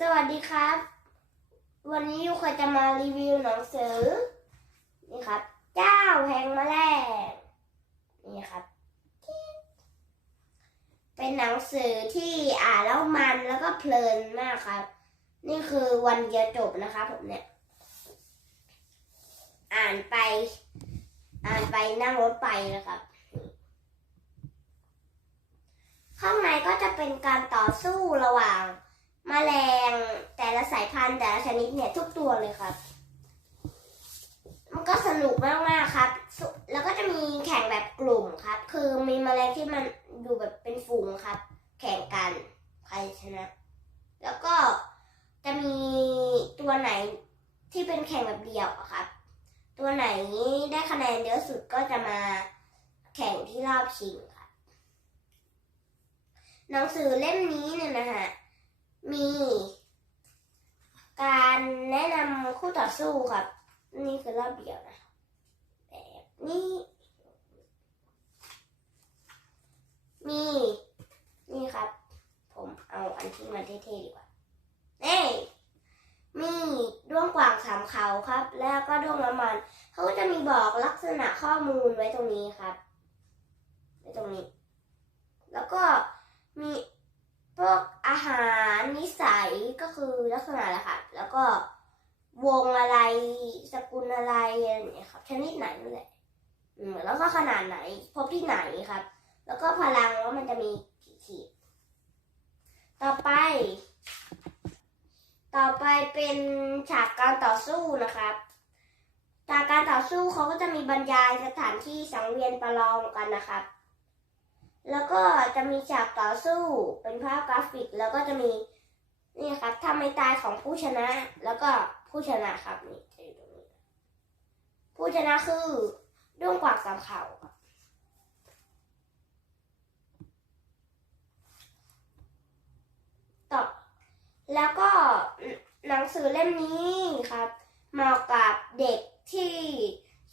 สวัสดีครับ วันนี้ยูเคยจะมารีวิวหนังสือ นี่ครับ เจ้าแห่งแมลงนี่ครับ เป็นหนังสือที่อ่านแล้วมันแล้วก็เพลินมากครับ นี่คือวันเดียวจบนะครับผมเนี่ย อ่านไป อ่านไปนั่งรถไปนะครับข้างในก็จะเป็นการต่อสู้ระหว่าง มแมลงแต่ละสายพันธุ์แต่ละชนิดเนี่ยทุกตัวเลยครับ มันก็สนุกมากๆครับ แล้วก็จะมีแข่งแบบกลุ่มครับ คือมีแมลงที่มันดูแบบเป็นฝูงครับ แข่งกันใครชนะ แล้วก็จะมีตัวไหนที่เป็นแข่งแบบเดี่ยวอะครับ ตัวไหนได้คะแนนเยอะสุดก็จะมาแข่งที่รอบชิงครับหนังสือเล่มนี้เนี่ยนะฮะ มี การแนะนำคู่ต่อสู้ครับ นี่คือรอบเดียวนะแบบนี้ มี นี่ครับ ผมเอาอันที่มันเท่ๆดีกว่าเน่มีด้วงกว่างสามเขาครับ แล้วก็ด้วงน้ำมันเขาก็จะมีบอกลักษณะข้อมูลไว้ตรงนี้ครับ ไว้ตรงนี้ แล้วก็มี พวกอาหารนิสัยก็คือลักษณะแหละค่ะแล้วก็วงอะไรสกุลอะไรอะไรอย่างเงี้ยครับ ชนิดไหนนั่นแหละแล้วก็ขนาดไหน พบที่ไหนครับ แล้วก็พลังว่ามันจะมีกี่ขีดต่อไป ต่อไปเป็นฉากการต่อสู้นะครับจากการต่อสู้เขาก็จะมีบรรยายสถานที่สังเวียนประลองกันนะครับ แล้วก็จะมีฉากต่อสู้เป็นภาพกราฟิก แล้วก็จะมีนี่ครับถ้าไม่ตายของผู้ชนะ แล้วก็ผู้ชนะครับนี่จะอยู่ตรงนี้ ผู้ชนะคือด้วงกวางสามเขาครับต่อแล้วก็หนังสือเล่มนี้ครับเหมาะกับเด็กที่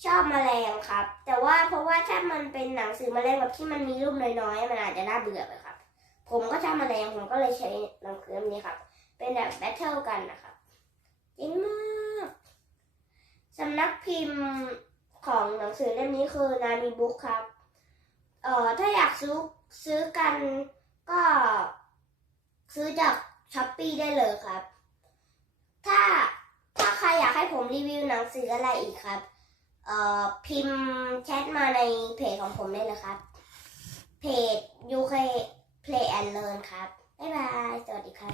ชอบมแมลงครับ แต่ว่าเพราะว่าถ้ามันเป็นหนังสือมแมลงแบบที่มันมีรูปน้อยๆมันอาจจะน่าเบื่อไปครับ ผมก็ชอบมแมลงผมก็เลยใช้หนังสือเล่มนี้ครับ เป็นแบบแบทเทิลกันนะครับเจ๋งมากสำนักพิมพ์ของหนังสือเล่มนี้คือนามีบุ๊กครับเอ่อถ้าอยากซื้อซื้อกันก็ซื้อจากช้อปปีได้เลยครับ ถ้าถ้าใครอยากให้ผมรีวิวหนังสืออะไรอีกครับ เอ่อพิมพ์แชทมาในเพจของผมได้เลยครับ เพจ UK Play and Learn ครับ บ๊ายบาย สวัสดีครับ